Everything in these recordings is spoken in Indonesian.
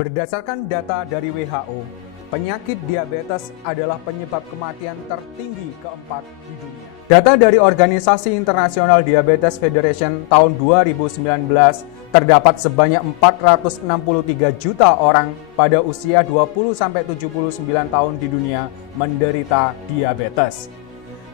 Berdasarkan data dari WHO, penyakit diabetes adalah penyebab kematian tertinggi keempat di dunia. Data dari Organisasi International Diabetes Federation tahun 2019 terdapat sebanyak 463 juta orang pada usia 20-79 tahun di dunia menderita diabetes.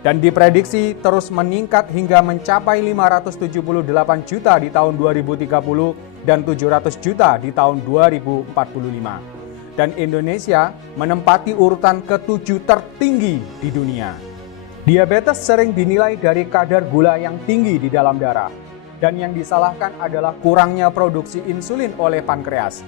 Dan diprediksi terus meningkat hingga mencapai 578 juta di tahun 2030 dan 700 juta di tahun 2045. Dan Indonesia menempati urutan ke-7 tertinggi di dunia. Diabetes sering dinilai dari kadar gula yang tinggi di dalam darah. Dan yang disalahkan adalah kurangnya produksi insulin oleh pankreas.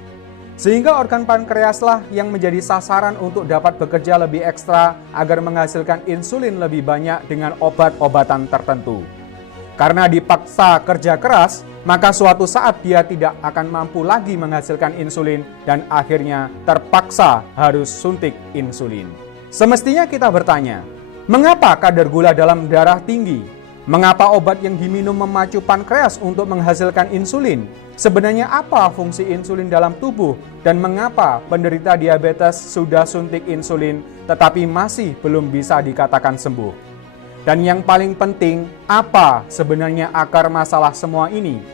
Sehingga organ pankreaslah yang menjadi sasaran untuk dapat bekerja lebih ekstra agar menghasilkan insulin lebih banyak dengan obat-obatan tertentu. Karena dipaksa kerja keras, maka suatu saat dia tidak akan mampu lagi menghasilkan insulin dan akhirnya terpaksa harus suntik insulin. Semestinya kita bertanya, mengapa kadar gula dalam darah tinggi? Mengapa obat yang diminum memacu pankreas untuk menghasilkan insulin? Sebenarnya apa fungsi insulin dalam tubuh? Dan mengapa penderita diabetes sudah suntik insulin tetapi masih belum bisa dikatakan sembuh? Dan yang paling penting, apa sebenarnya akar masalah semua ini?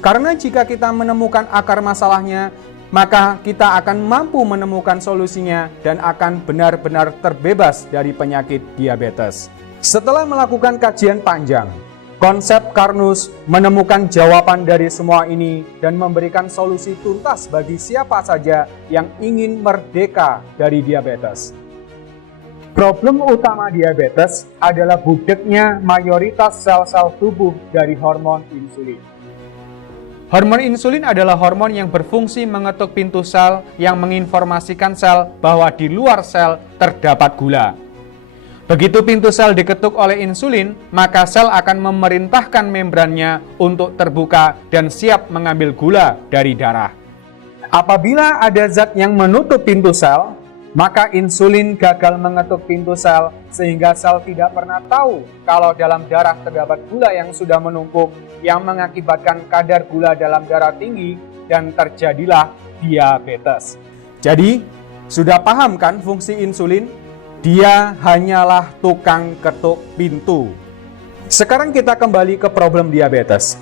Karena jika kita menemukan akar masalahnya, maka kita akan mampu menemukan solusinya dan akan benar-benar terbebas dari penyakit diabetes. Setelah melakukan kajian panjang, konsep Karnus menemukan jawaban dari semua ini dan memberikan solusi tuntas bagi siapa saja yang ingin merdeka dari diabetes. Problem utama diabetes adalah budeknya mayoritas sel-sel tubuh dari hormon insulin. Hormon insulin adalah hormon yang berfungsi mengetuk pintu sel yang menginformasikan sel bahwa di luar sel terdapat gula. Begitu pintu sel diketuk oleh insulin, maka sel akan memerintahkan membrannya untuk terbuka dan siap mengambil gula dari darah. Apabila ada zat yang menutup pintu sel, maka insulin gagal mengetuk pintu sel sehingga sel tidak pernah tahu kalau dalam darah terdapat gula yang sudah menumpuk yang mengakibatkan kadar gula dalam darah tinggi dan terjadilah diabetes. Jadi, sudah paham kan fungsi insulin? Dia hanyalah tukang ketuk pintu. Sekarang kita kembali ke problem diabetes.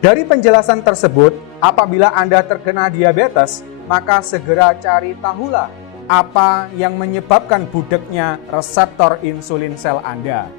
Dari penjelasan tersebut, apabila Anda terkena diabetes, maka segera cari tahulah apa yang menyebabkan budeknya reseptor insulin sel Anda.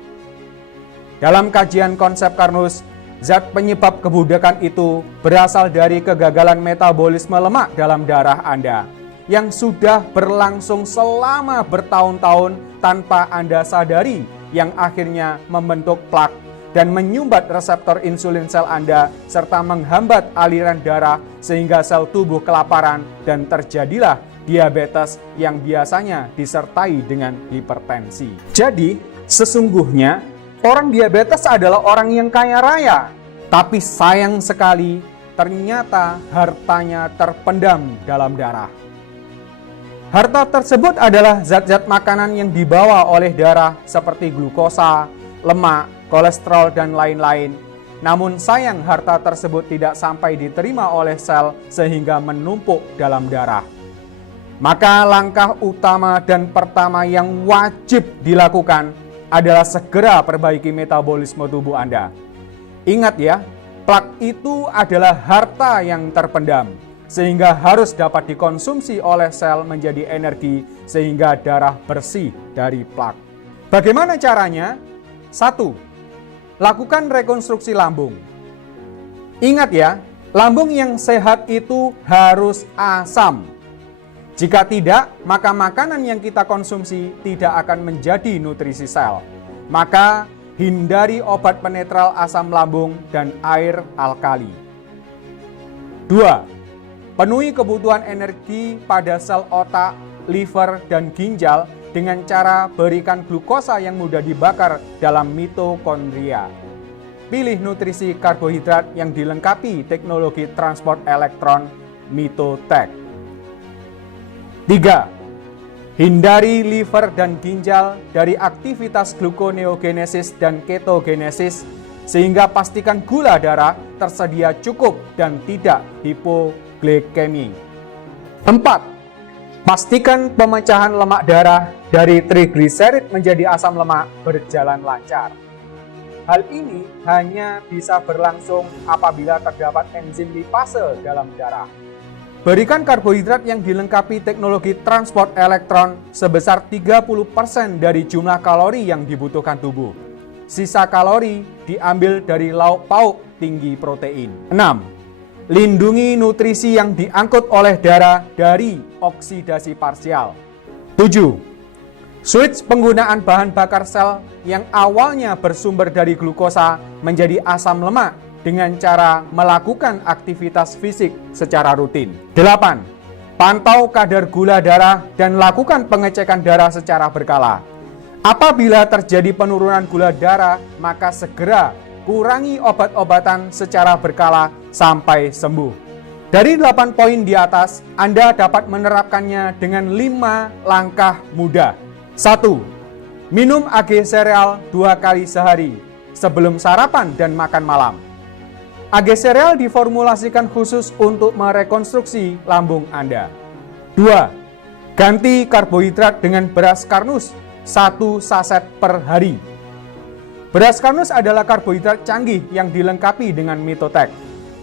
Dalam kajian konsep Karnus, zat penyebab kebudekan itu berasal dari kegagalan metabolisme lemak dalam darah Anda yang sudah berlangsung selama bertahun-tahun tanpa Anda sadari, yang akhirnya membentuk plak dan menyumbat reseptor insulin sel Anda serta menghambat aliran darah sehingga sel tubuh kelaparan dan terjadilah diabetes yang biasanya disertai dengan hipertensi. Jadi, sesungguhnya orang diabetes adalah orang yang kaya raya, tapi sayang sekali ternyata hartanya terpendam dalam darah. Harta tersebut adalah zat-zat makanan yang dibawa oleh darah seperti glukosa, lemak, kolesterol, dan lain-lain. Namun sayang harta tersebut tidak sampai diterima oleh sel sehingga menumpuk dalam darah. Maka langkah utama dan pertama yang wajib dilakukan adalah segera perbaiki metabolisme tubuh Anda. Ingat ya, plak itu adalah harta yang terpendam, sehingga harus dapat dikonsumsi oleh sel menjadi energi sehingga darah bersih dari plak. Bagaimana caranya? 1. Lakukan rekonstruksi lambung. Ingat ya, lambung yang sehat itu harus asam. Jika tidak, maka makanan yang kita konsumsi tidak akan menjadi nutrisi sel. Maka hindari obat penetral asam lambung dan air alkali. 2. Penuhi kebutuhan energi pada sel otak, liver, dan ginjal dengan cara berikan glukosa yang mudah dibakar dalam mitokondria. Pilih nutrisi karbohidrat yang dilengkapi teknologi transport elektron Mitotech. 3. Hindari liver dan ginjal dari aktivitas gluconeogenesis dan ketogenesis sehingga pastikan gula darah tersedia cukup dan tidak hipoglikemi. 4. Pastikan pemecahan lemak darah dari trigliserid menjadi asam lemak berjalan lancar. Hal ini hanya bisa berlangsung apabila terdapat enzim lipase dalam darah. Berikan karbohidrat yang dilengkapi teknologi transport elektron sebesar 30% dari jumlah kalori yang dibutuhkan tubuh. Sisa kalori diambil dari lauk pauk tinggi protein. 6. Lindungi nutrisi yang diangkut oleh darah dari oksidasi parsial. 7. Switch penggunaan bahan bakar sel yang awalnya bersumber dari glukosa menjadi asam lemak dengan cara melakukan aktivitas fisik secara rutin. 8. Pantau kadar gula darah dan lakukan pengecekan darah secara berkala. Apabila terjadi penurunan gula darah, maka segera kurangi obat-obatan secara berkala sampai sembuh. Dari 8 poin di atas, Anda dapat menerapkannya dengan 5 langkah mudah. 1. Minum AG sereal 2 kali sehari, sebelum sarapan dan makan malam. AG sereal diformulasikan khusus untuk merekonstruksi lambung Anda. 2. Ganti karbohidrat dengan beras karnus 1 saset per hari. Beras karnus adalah karbohidrat canggih yang dilengkapi dengan mitotek.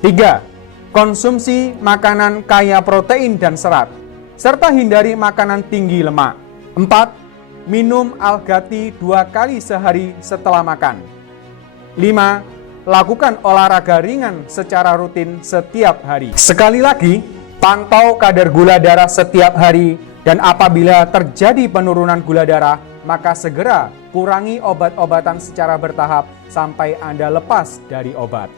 3. Konsumsi makanan kaya protein dan serat, serta hindari makanan tinggi lemak. 4. Minum alga tea 2 kali sehari setelah makan. 5. Lakukan olahraga ringan secara rutin setiap hari. Sekali lagi, pantau kadar gula darah setiap hari, dan apabila terjadi penurunan gula darah, maka segera kurangi obat-obatan secara bertahap sampai Anda lepas dari obat.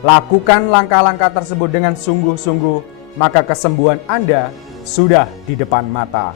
Lakukan langkah-langkah tersebut dengan sungguh-sungguh, maka kesembuhan Anda sudah di depan mata.